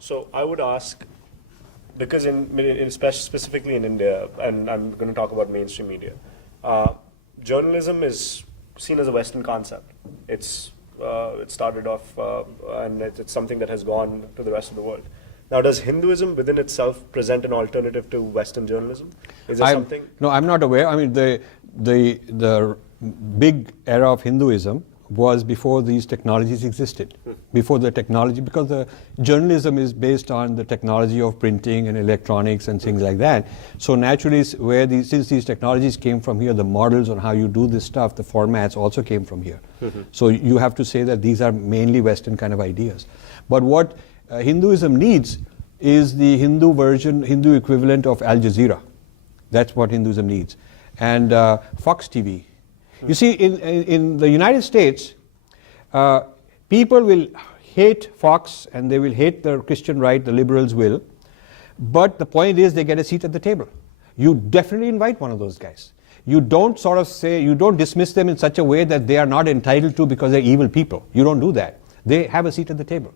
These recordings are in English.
So I would ask, because specifically in India, and I'm going to talk about mainstream media, journalism is seen as a Western concept. It started off, and it's something that has gone to the rest of the world. Now, does Hinduism within itself present an alternative to Western journalism? Is there something? No, I'm not aware. I mean, the big era of Hinduism was before these technologies existed. Before the technology, because the journalism is based on the technology of printing and electronics and things like that. So naturally, since these technologies came from here, the models on how you do this stuff, the formats also came from here. So you have to say that these are mainly Western kind of ideas. But what Hinduism needs is the Hindu version, Hindu equivalent of Al Jazeera. That's what Hinduism needs. And Fox TV. You see, in the United States, people will hate Fox and they will hate the Christian right, the liberals will. But the point is they get a seat at the table. You definitely invite one of those guys. You don't sort of say, you don't dismiss them in such a way that they are not entitled to because they're evil people. You don't do that. They have a seat at the table.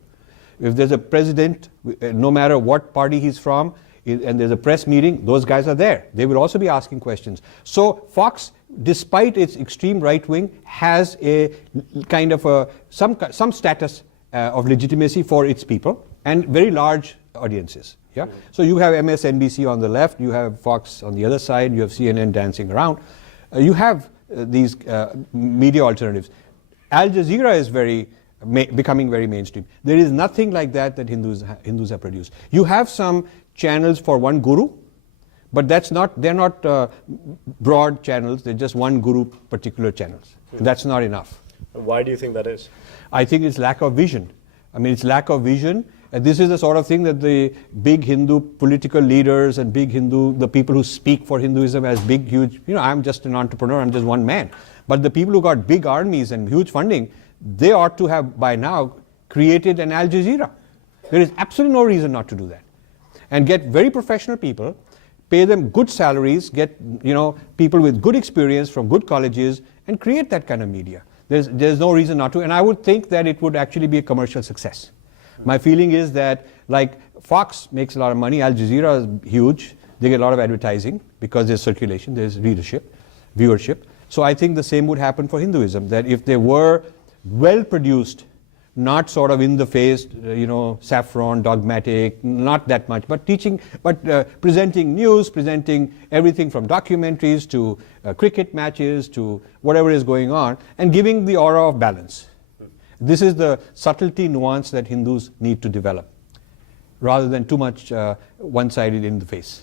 If there's a president, no matter what party he's from, and there's a press meeting, those guys are there. They will also be asking questions. So Fox, despite its extreme right wing, has a kind of some status of legitimacy for its people and very large audiences. Yeah. So you have MSNBC on the left, you have Fox on the other side, you have CNN dancing around. You have these media alternatives. Al Jazeera is becoming very mainstream. There is nothing like that Hindus have produced. You have some channels for one guru, but they're not broad channels, they're just one guru particular channels. That's not enough. Why do you think that is? I think it's lack of vision. I mean, it's lack of vision. And this is the sort of thing that the big Hindu political leaders and the people who speak for Hinduism as big, huge, I'm just an entrepreneur, I'm just one man. But the people who got big armies and huge funding, they ought to have by now created an Al Jazeera. There is absolutely no reason not to do that. And get very professional people, pay them good salaries, get people with good experience from good colleges, and create that kind of media. There's no reason not to, and I would think that it would actually be a commercial success. My feeling is that, like, Fox makes a lot of money, Al Jazeera is huge, they get a lot of advertising because there's circulation, there's readership, viewership. So I think the same would happen for Hinduism, that if they were well produced, not sort of in the face, saffron, dogmatic, not that much, but presenting news, presenting everything from documentaries to cricket matches to whatever is going on, and giving the aura of balance. This is the subtlety, nuance that Hindus need to develop, rather than too much one-sided in the face.